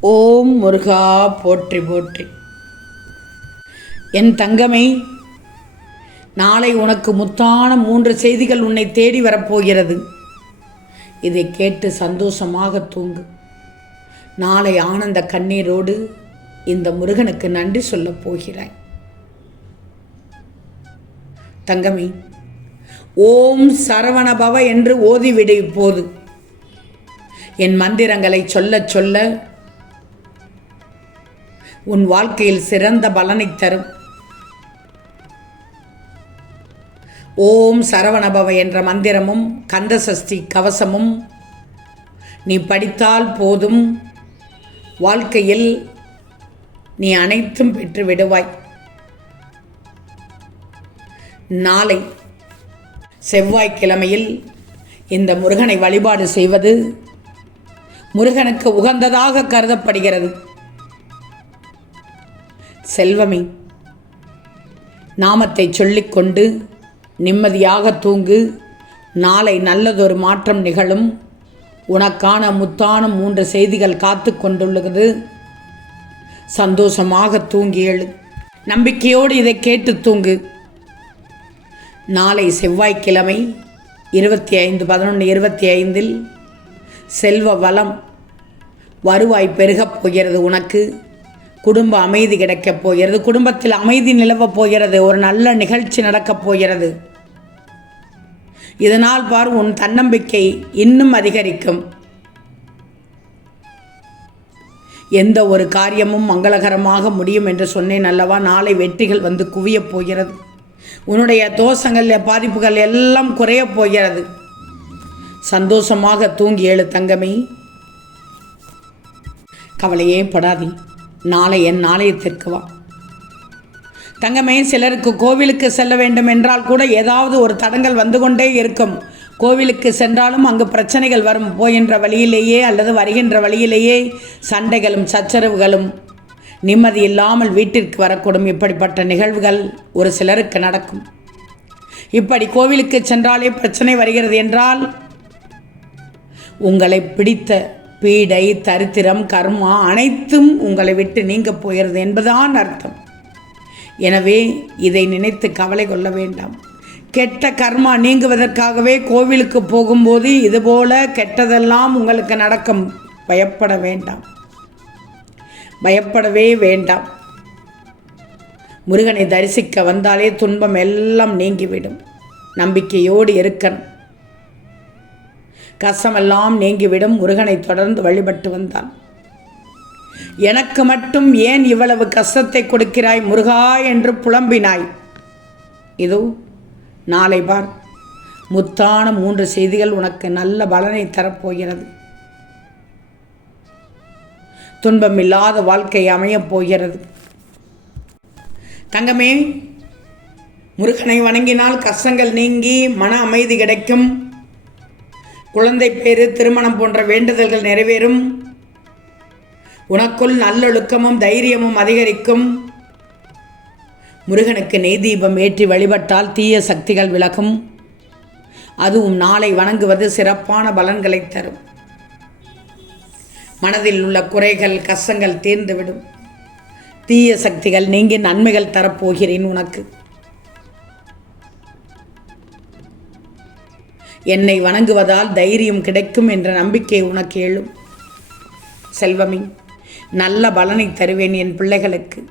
ஓம் முருகா போற்றி போற்றி. என் தங்கமே நாளை உனக்கு முத்தான மூன்று செய்திகள் உன்னை தேடி வரப்போகிறது. இதை கேட்டு சந்தோஷமாக தூங்கு. நாளை ஆனந்த கண்ணீரோடு இந்த முருகனுக்கு நன்றி சொல்லப் போகிறாய். தங்கமே ஓம் சரவணபவ என்று ஓதிவிடு இப்போது. என் மந்திரங்களை சொல்லச் சொல்ல உன் வாழ்க்கையில் சிறந்த பலனை தரும். ஓம் சரவணபவ என்ற மந்திரமும் கந்தசஷ்டி கவசமும் நீ படித்தால் போதும் வாழ்க்கையில் நீ அனைத்தும் பெற்று விடுவாய். நாளை செவ்வாய்க்கிழமையில் இந்த முருகனை வழிபாடு செய்வது முருகனுக்கு உகந்ததாக கருதப்படுகிறது. செல்வமே. நாமத்தை சொல்லிக்கொண்டு நிம்மதியாக தூங்கு. நாளை நல்லதொரு மாற்றம் நிகழும். உனக்கான முத்தான மூன்று செய்திகள் காத்து கொண்டுள்ளது. சந்தோஷமாக தூங்கி எழு. நம்பிக்கையோடு இதை கேட்டு தூங்கு. நாளை செவ்வாய்க்கிழமை இருபத்தி ஐந்து பதினொன்று இருபத்தி ஐந்தில் செல்வ வளம் வருவாய் பெருகப் போகிறது உனக்கு. குடும்ப அமைதி கிடைக்கப் போகிறது. குடும்பத்தில் அமைதி நிலவப் போகிறது. ஒரு நல்ல நிகழ்ச்சி நடக்கப் போகிறது. இதனால் பார் உன் தன்னம்பிக்கை இன்னும் அதிகரிக்கும். எந்த ஒரு காரியமும் மங்களகரமாக முடியும் என்று சொன்னேன் அல்லவா? நாளை வெற்றிகள் வந்து குவியப் போகிறது. உன்னுடைய தோஷங்கள் பாதிப்புகள் எல்லாம் குறையப் போகிறது. சந்தோஷமாக தூங்கி எழு தங்கமே. கவலையே படாதே. நாளை என் நாளையத்திற்கு வா. தங்கமே சிலருக்கு கோவிலுக்கு செல்ல வேண்டும் என்றால் கூட ஏதாவது ஒரு தடங்கள் வந்து கொண்டே இருக்கும். கோவிலுக்கு சென்றாலும் அங்கு பிரச்சனைகள் வரும். போகின்ற வழியிலேயே அல்லது வருகின்ற வழியிலேயே சண்டைகளும் சச்சரவுகளும் நிம்மதி இல்லாமல் வீட்டிற்கு வரக்கூடும். இப்படிப்பட்ட நிகழ்வுகள் ஒரு சிலருக்கு நடக்கும். இப்படி கோவிலுக்கு சென்றாலே பிரச்சனை வருகிறது என்றால் உங்களை பிடித்த பீடை தரித்திரம் கர்மா அனைத்தும் உங்களை விட்டு நீங்க போயிருது என்பதான் அர்த்தம். எனவே இதை நினைத்து கவலை கொள்ள வேண்டாம். கெட்ட கர்மா நீங்குவதற்காகவே கோவிலுக்கு போகும்போது இதுபோல கெட்டதெல்லாம் உங்களுக்கு நடக்கும். பயப்பட வேண்டாம். பயப்படவே வேண்டாம். முருகனை தரிசிக்க வந்தாலே துன்பம் எல்லாம் நீங்கிவிடும். நம்பிக்கையோடு இருக்கணும். கசமெல்லாம் நீங்கிவிடும் முருகனை தொடர்ந்து வழிபட்டு வந்தான். எனக்கு மட்டும் ஏன் இவ்வளவு கஷ்டத்தை கொடுக்கிறாய் முருகா என்று புலம்பினாய். இதோ நாளை பார் முத்தான மூன்று செய்திகள் உனக்கு நல்ல பலனை தரப்போகிறது. துன்பமில்லாத வாழ்க்கை அமையப் போகிறது. தங்கமே முருகனை வணங்கினால் கஷ்டங்கள் நீங்கி மன அமைதி கிடைக்கும். குழந்தை பேறு திருமணம் போன்ற வேண்டுதல்கள் நிறைவேறும். உனக்குள் நல்லொழுக்கமும் தைரியமும் அதிகரிக்கும். முருகனுக்கு நெய் தீபம் ஏற்றி வழிபட்டால் தீய சக்திகள் விலகும். அதுவும் நாளை வணங்குவது சிறப்பான பலன்களை தரும். மனதில் உள்ள குறைகள் கஷ்டங்கள் தீர்ந்துவிடும். தீய சக்திகள் நீங்கி நன்மைகள் தரப்போகிறேன் உனக்கு. என்னை வணங்குவதால் தைரியம் கிடைக்கும் என்ற நம்பிக்கை உனக்கு எழும். செல்வமே நல்ல பலனை தருவேன் என் பிள்ளைகளுக்கு.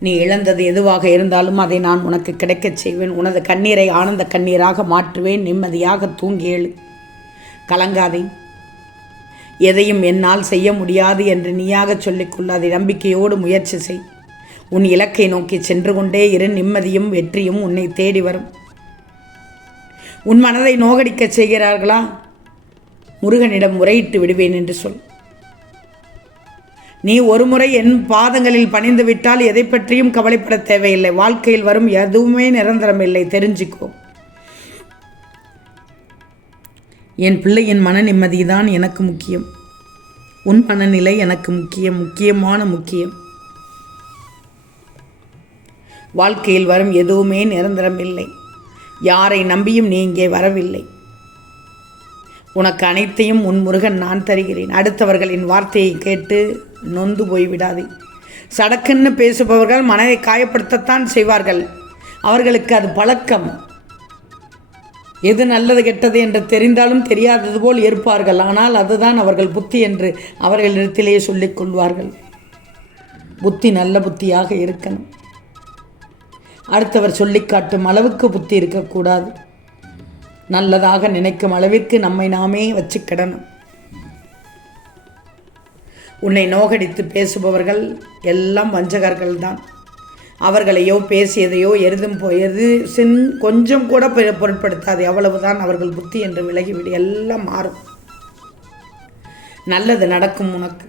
நீ இழந்தது எதுவாக இருந்தாலும் அதை நான் உனக்கு கிடைக்கச் செய்வேன். உனது கண்ணீரை ஆனந்த கண்ணீராக மாற்றுவேன். நிம்மதியாக தூங்கி எழு. கலங்காதே. எதையும் என்னால் செய்ய முடியாது என்று நீயாக சொல்லிக்கொள்ளாதே நம்பிக்கையோடு முயற்சி செய். உன் இலக்கை நோக்கி சென்று கொண்டே இரு. நிம்மதியும் வெற்றியும் உன்னை தேடி வரும். உன் மனதை நோகடிக்க செய்கிறார்களா? முருகனிடம் முறையிட்டு விடுவேன் என்று சொல். நீ ஒருமுறை என் பாதங்களில் பணிந்து விட்டால் எதை பற்றியும் கவலைப்பட தேவையில்லை. வாழ்க்கையில் வரும் எதுவுமே நிரந்தரம் இல்லை. தெரிஞ்சுக்கோ. என் பிள்ளையின் மன நிம்மதிதான் எனக்கு முக்கியம். உன் மனநிலை எனக்கு முக்கியம். முக்கியமான முக்கியம். வாழ்க்கையில் வரும் எதுவுமே நிரந்தரம் இல்லை. யாரை நம்பியும் நீ இங்கே வரவில்லை. உனக்கு அனைத்தையும் உன் முருகன் நான் தருகிறேன். அடுத்தவர்களின் வார்த்தையை கேட்டு நொந்து போய்விடாதே. சடக்குன்னு பேசுபவர்கள் மனதை காயப்படுத்தத்தான் செய்வார்கள். அவர்களுக்கு அது பழக்கம். எது நல்லது கெட்டது என்று தெரிந்தாலும் தெரியாதது போல் இருப்பார்கள் ஆனால் அதுதான் அவர்கள் புத்தி என்று அவர்களிடத்திலேயே சொல்லிக் கொள்வார்கள். புத்தி நல்ல புத்தியாக இருக்கணும். அடுத்தவர் சொல்லி காட்டும் அளவுக்கு புத்தி இருக்கக்கூடாது. நல்லதாக நினைக்கும் அளவிற்கு நம்மை நாமே வச்சுக்கிடணும் உன்னை நோகடித்து பேசுபவர்கள் எல்லாம் வஞ்சகர்கள் தான் அவர்களையோ பேசியதையோ எருதும் போயது சின் கொஞ்சம் கூட பொருட்படுத்தாது எவ்வளவுதான் அவர்கள் புத்தி என்று விலகிவிடு எல்லாம் மாறும். நல்லது நடக்கும் உனக்கு.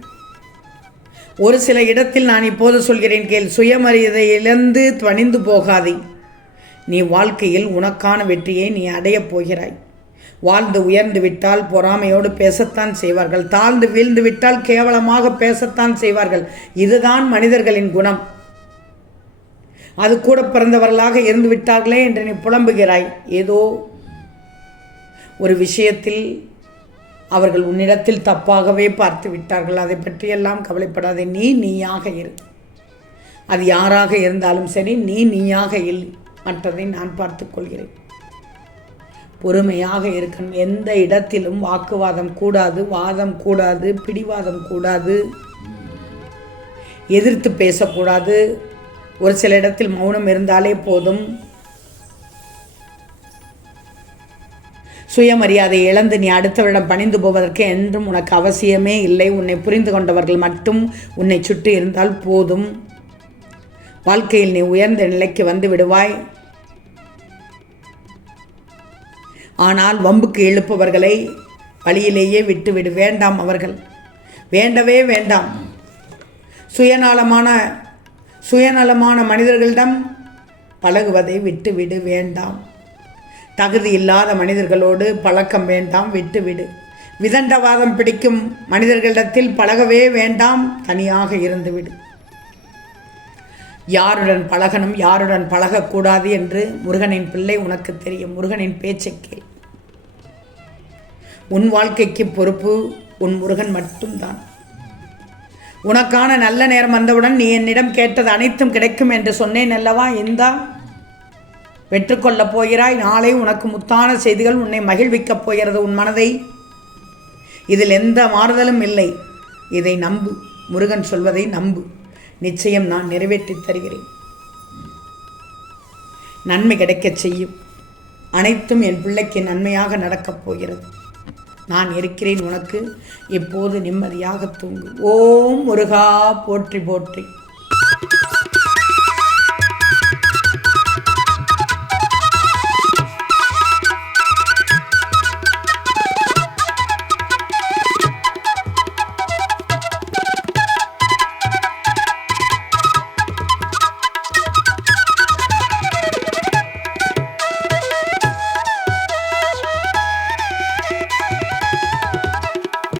ஒரு சில இடத்தில் நான் இப்போது சொல்கிறேன் கேள் சுயமரியாதை இழந்து பணிந்து போகாதே. நீ வாழ்க்கையில் உனக்கான வெற்றியை நீ அடையப் போகிறாய். வாழ்ந்து உயர்ந்து விட்டால் பொறாமையோடு பேசத்தான் செய்வார்கள். தாழ்ந்து வீழ்ந்து விட்டால் கேவலமாக பேசத்தான் செய்வார்கள். இதுதான் மனிதர்களின் குணம். அது கூட பிறந்தவர்களாக இருந்து விட்டார்களே என்று நீ புலம்புகிறாய். ஏதோ ஒரு விஷயத்தில் அவர்கள் உன்னிடத்தில் தப்பாகவே பார்த்து விட்டார்கள். அதை பற்றியெல்லாம் கவலைப்படாதே. நீ நீயாக இரு. அது யாராக இருந்தாலும் சரி நீ நீயாக இல்லை மற்றதை நான் பார்த்துக்கொள்கிறேன் பொறுமையாக இருக்கணும். எந்த இடத்திலும் வாக்குவாதம் கூடாது வாதம் கூடாது பிடிவாதம் கூடாது. எதிர்த்து பேசக்கூடாது. ஒரு சில இடத்தில் மௌனம் இருந்தாலே போதும். சுயமரியாதை இழந்து நீ அடுத்தவரிடம் பணிந்து போவதற்கு என்றும் உனக்கு அவசியமே இல்லை. உன்னை புரிந்து கொண்டவர்கள் மட்டும் உன்னை சுற்றி இருந்தால் போதும். வாழ்க்கையில் நீ உயர்ந்த நிலைக்கு வந்து விடுவாய். ஆனால் வம்புக்கு எழுப்பவர்களை வழியிலேயே விட்டுவிடு. வேண்டாம் அவர்கள். வேண்டவே வேண்டாம். சுயநலமான சுயநலமான மனிதர்களிடம் பழகுவதை விட்டுவிடு. வேண்டாம். தகுதி இல்லாத மனிதர்களோடு பழக்கம் வேண்டாம் விட்டுவிடு. விதண்டவாதம் பிடிக்கும் மனிதர்களிடத்தில் பழகவே வேண்டாம் தனியாக இருந்துவிடு. யாருடன் பழகணும் யாருடன் பழகக்கூடாது என்று முருகனின் பிள்ளை உனக்கு தெரியும். முருகனின் பேச்சை கேள். உன் வாழ்க்கைக்கு பொறுப்பு உன் முருகன் மட்டும்தான். உனக்கான நல்ல நேரம் வந்தவுடன் நீ என்னிடம் கேட்டது அனைத்தும் கிடைக்கும் என்று சொன்னேன் அல்லவா இந்தா. பெற்றுக்கொள்ளப் போகிறாய். நாளை உனக்கு முத்தான செய்திகள் உன்னை மகிழ்விக்கப் போகிறது உன் மனதை. இதில் எந்த மாறுதலும் இல்லை. இதை நம்பு. முருகன் சொல்வதை நம்பு. நிச்சயம் நான் நிறைவேற்றித் தருகிறேன். நன்மை கிடைக்கச் செய்யும். அனைத்தும் என் பிள்ளைக்கு நன்மையாக நடக்கப் போகிறது. நான் இருக்கிறேன் உனக்கு. இப்போது நிம்மதியாக தூங்கு. ஓம் முருகா போற்றி போற்றி.